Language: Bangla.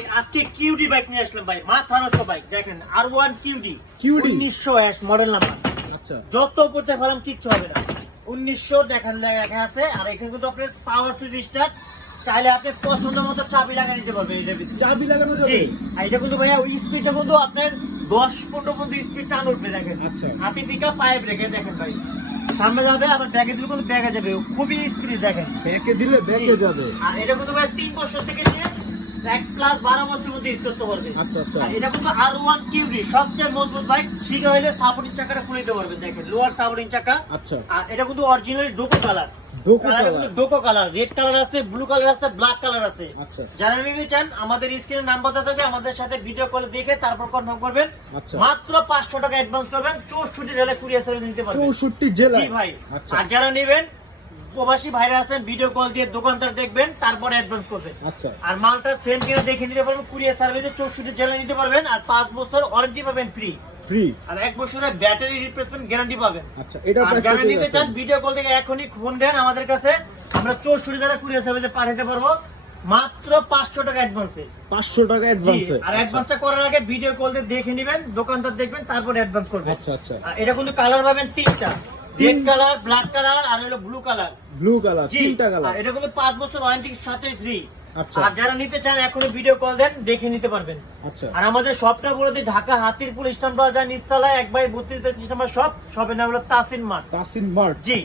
ভাই আজকে কিউডি বাইক নিয়ে আসলাম ভাই, মাথা নষ্ট বাইক। দেখেন R1 কিউডি 1900 মডেল নাম্বার। আচ্ছা, যত করতে পারলাম কিচ্ছু হবে না। 1900 দেখেন লেখা আছে। আর এখানে কিন্তু আপনার পাওয়ার সুইচ স্টার্ট, চাইলে আপনি পছন্দ মতো চাবি লাগিয়ে নিতে পারবেন এটার ভিতরে। চাবি লাগানো জি, যাবে? আর এটা কিন্তু ভাইয়া ওই স্পিডটা কিন্তু আপনার 10-15 পর্যন্ত স্পিড টান উঠবে। দেখেন আচ্ছা। হাতি পিকআপ, পায়ে ব্রেকে দেখেন ভাই, সামনে যাবে আবার ব্যাগে দিলে কিন্তু ব্যাগে যাবে, খুবই স্পিড দেখেন। ব্যাকে দিলে ব্যাকে যাবে। আর এটা কিন্তু ভাই 3 বছর থেকে নিয়ে 1+12 বছর মধ্যে ইউজ করতে পারবে। আচ্ছা, আচ্ছা। আর এটা কিন্তু R1 কিউডি সবচেয়ে মজবুত বাইক। শিখা হইলে সাপোর্টিং চাকাটা খুলে দিতে পারবেন। দেখেন লোয়ার সাপোর্টিং চাকা। আচ্ছা। আর এটা কিন্তু অরিজিনাল ডোকো কালার। ডোকো কালার কালার। কিন্তু ডোকো কালার, রেড কালার আছে, ব্লু কালার আছে, ব্ল্যাক কালার আছে। আচ্ছা। যারা নিতে চান আমাদের স্ক্রিনে নাম্বার দেওয়া থাকবে, আমাদের সাথে ভিডিও কলে দেখে তারপর কনফার্ম করবেন। আচ্ছা। মাত্র 500 টাকা অ্যাডভান্স করবেন, 64 জেলায় কুরিয়ার সার্ভিস নিতে পারবেন। 64 জেলা? জি ভাই। আচ্ছা। আর যারা নেবেন প্রবাসী ভাইরা আছেন, ভিডিও কল দিয়ে দোকানদার দেখবেন, তারপরে অ্যাডভান্স করবেন। আচ্ছা। আর মালটা সেম কিনা দেখে নিতে পারবেন, কুরিয়ার সার্ভিসে 64 জেলা নিতে পারবেন। আর 5 বছর ওয়ারেন্টি পাবেন ফ্রি। ফ্রি। আর 1 বছরের ব্যাটারি রিপ্লেসমেন্ট গ্যারান্টি পাবেন। আচ্ছা, এটা আর প্রাইস যারা কত নিতে আছে? চান ভিডিও কল থেকে এখনই ফোন দেন আমাদের কাছে, আমরা 64 জেলা কুরিয়ার সার্ভিসে পাঠাতে পারবো মাত্র 500 টাকা অ্যাডভান্সে। 500 টাকা অ্যাডভান্সে? আর অ্যাডভান্সটা করার আগে ভিডিও কল দিয়ে দেখে নেবেন, দোকানদার দেখবেন, তারপর অ্যাডভান্স করবেন। আচ্ছা, আচ্ছা। আর এটা কিন্তু কালার পাবেন 3টা, রেড কালার, ব্ল্যাক কালার আর হলো ব্লু কালার। ব্লু কালার, জি, তিনটা আর কালার। এটা কিন্তু 5 বছর ওয়ারেন্টির সাথে ফ্রি। আচ্ছা। আর যারা নিতে চান এখনই ভিডিও কল দেন, দেখে নিতে পারবেন। আচ্ছা। আর আমাদের শপটা বলে দিই, ঢাকা হাতিরপুল ইস্টার্ন প্লাজা নিচতলায় 1/32 নম্বর শপ। শপের নাম হলো তাসিন মার্ট। তাসিন মার্ট। জি।